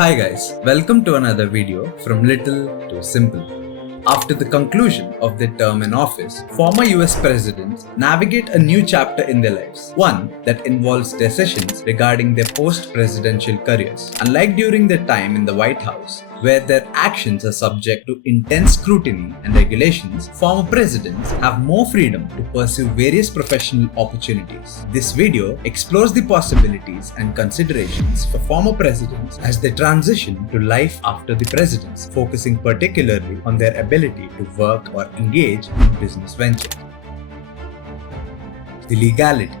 Hi guys, welcome to another video from Little to Simple. After the conclusion of their term in office, former US presidents navigate a new chapter in their lives, one that involves decisions regarding their post-presidential careers. Unlike during their time in the White House, where their actions are subject to intense scrutiny and regulations, former presidents have more freedom to pursue various professional opportunities. This video explores the possibilities and considerations for former presidents as they transition to life after the presidency, focusing particularly on their ability to work or engage in business ventures. The legality.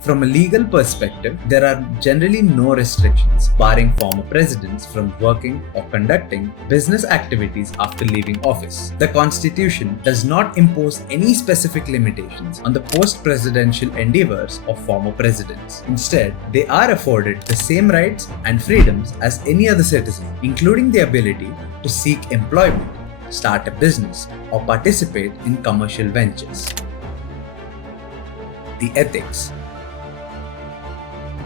From a legal perspective, there are generally no restrictions barring former presidents from working or conducting business activities after leaving office. The Constitution does not impose any specific limitations on the post-presidential endeavors of former presidents. Instead, they are afforded the same rights and freedoms as any other citizen, including the ability to seek employment, start a business, or participate in commercial ventures. The ethics.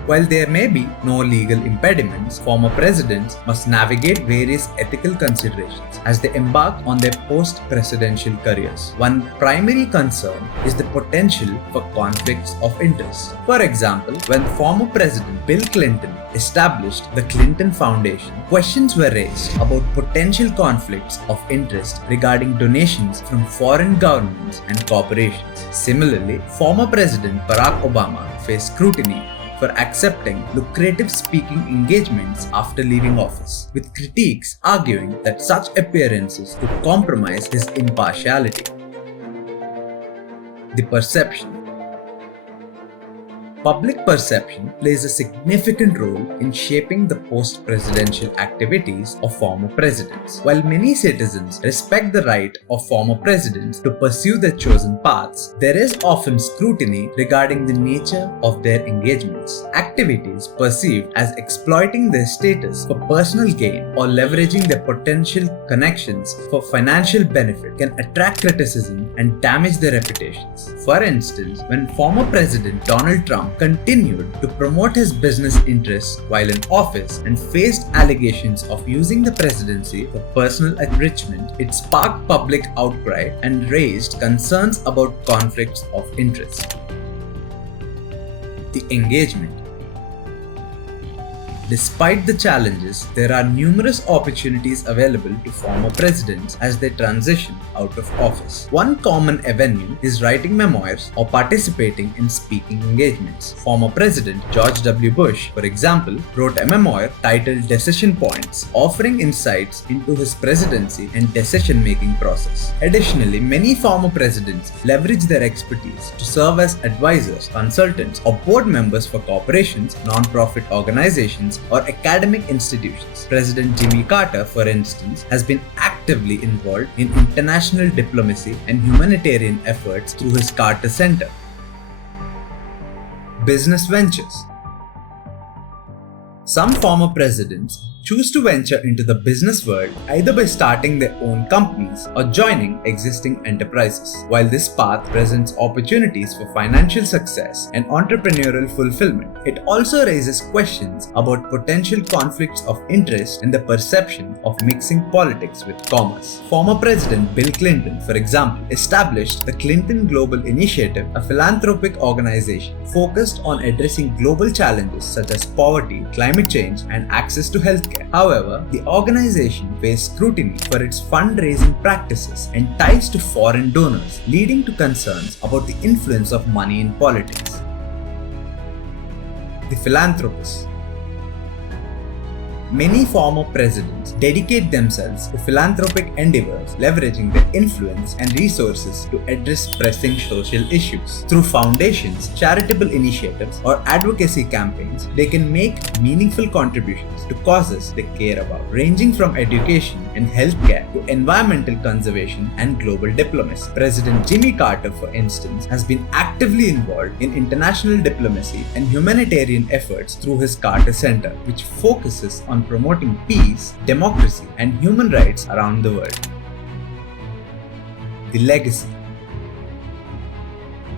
While there may be no legal impediments, former presidents must navigate various ethical considerations as they embark on their post-presidential careers. One primary concern is the potential for conflicts of interest. For example, when former President Bill Clinton established the Clinton Foundation, questions were raised about potential conflicts of interest regarding donations from foreign governments and corporations. Similarly, former President Barack Obama faced scrutiny for accepting lucrative speaking engagements after leaving office, with critiques arguing that such appearances could compromise his impartiality. The perception. Public perception plays a significant role in shaping the post-presidential activities of former presidents. While many citizens respect the right of former presidents to pursue their chosen paths, there is often scrutiny regarding the nature of their engagements. Activities perceived as exploiting their status for personal gain or leveraging their potential connections for financial benefit can attract criticism and damage their reputations. For instance, when former President Donald Trump continued to promote his business interests while in office and faced allegations of using the presidency for personal enrichment, it sparked public outcry and raised concerns about conflicts of interest. The engagement. Despite the challenges, there are numerous opportunities available to former presidents as they transition out of office. One common avenue is writing memoirs or participating in speaking engagements. Former President George W. Bush, for example, wrote a memoir titled Decision Points, offering insights into his presidency and decision-making process. Additionally, many former presidents leverage their expertise to serve as advisors, consultants, or board members for corporations, non-profit organizations, or academic institutions. President Jimmy Carter, for instance, has been actively involved in international diplomacy and humanitarian efforts through his Carter Center. Business ventures. Some former presidents choose to venture into the business world either by starting their own companies or joining existing enterprises. While this path presents opportunities for financial success and entrepreneurial fulfillment, it also raises questions about potential conflicts of interest and the perception of mixing politics with commerce. Former President Bill Clinton, for example, established the Clinton Global Initiative, a philanthropic organization focused on addressing global challenges such as poverty, climate change, and access to healthcare. However, the organization faced scrutiny for its fundraising practices and ties to foreign donors, leading to concerns about the influence of money in politics. The philanthropist. Many former presidents dedicate themselves to philanthropic endeavors, leveraging their influence and resources to address pressing social issues. Through foundations, charitable initiatives, or advocacy campaigns, they can make meaningful contributions to causes they care about, ranging from education and healthcare to environmental conservation and global diplomacy. President Jimmy Carter, for instance, has been actively involved in international diplomacy and humanitarian efforts through his Carter Center, which focuses on promoting peace, democracy, and human rights around the world. The legacy.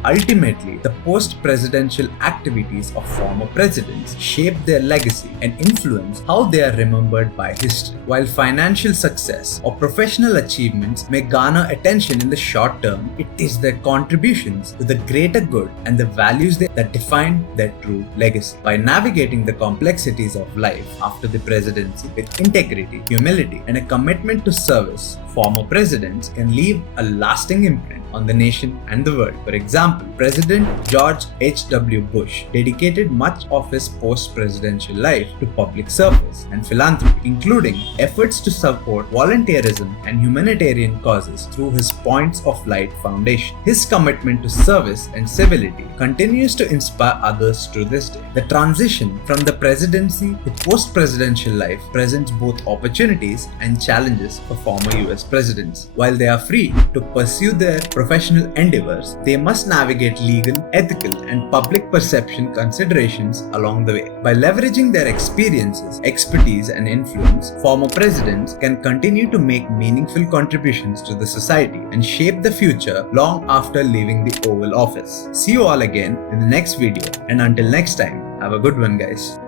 Ultimately, the post-presidential activities of former presidents shape their legacy and influence how they are remembered by history. While financial success or professional achievements may garner attention in the short term, it is their contributions to the greater good and the values that define their true legacy. By navigating the complexities of life after the presidency with integrity, humility, and a commitment to service, former presidents can leave a lasting imprint on the nation and the world. For example, President George H.W. Bush dedicated much of his post-presidential life to public service and philanthropy, including efforts to support volunteerism and humanitarian causes through his Points of Light Foundation. His commitment to service and civility continues to inspire others to this day. The transition from the presidency to post-presidential life presents both opportunities and challenges for former US presidents. While they are free to pursue their professional endeavors, they must navigate legal, ethical, and public perception considerations along the way. By leveraging their experiences, expertise, and influence, former presidents can continue to make meaningful contributions to the society and shape the future long after leaving the Oval Office. See you all again in the next video, and until next time, have a good one, guys.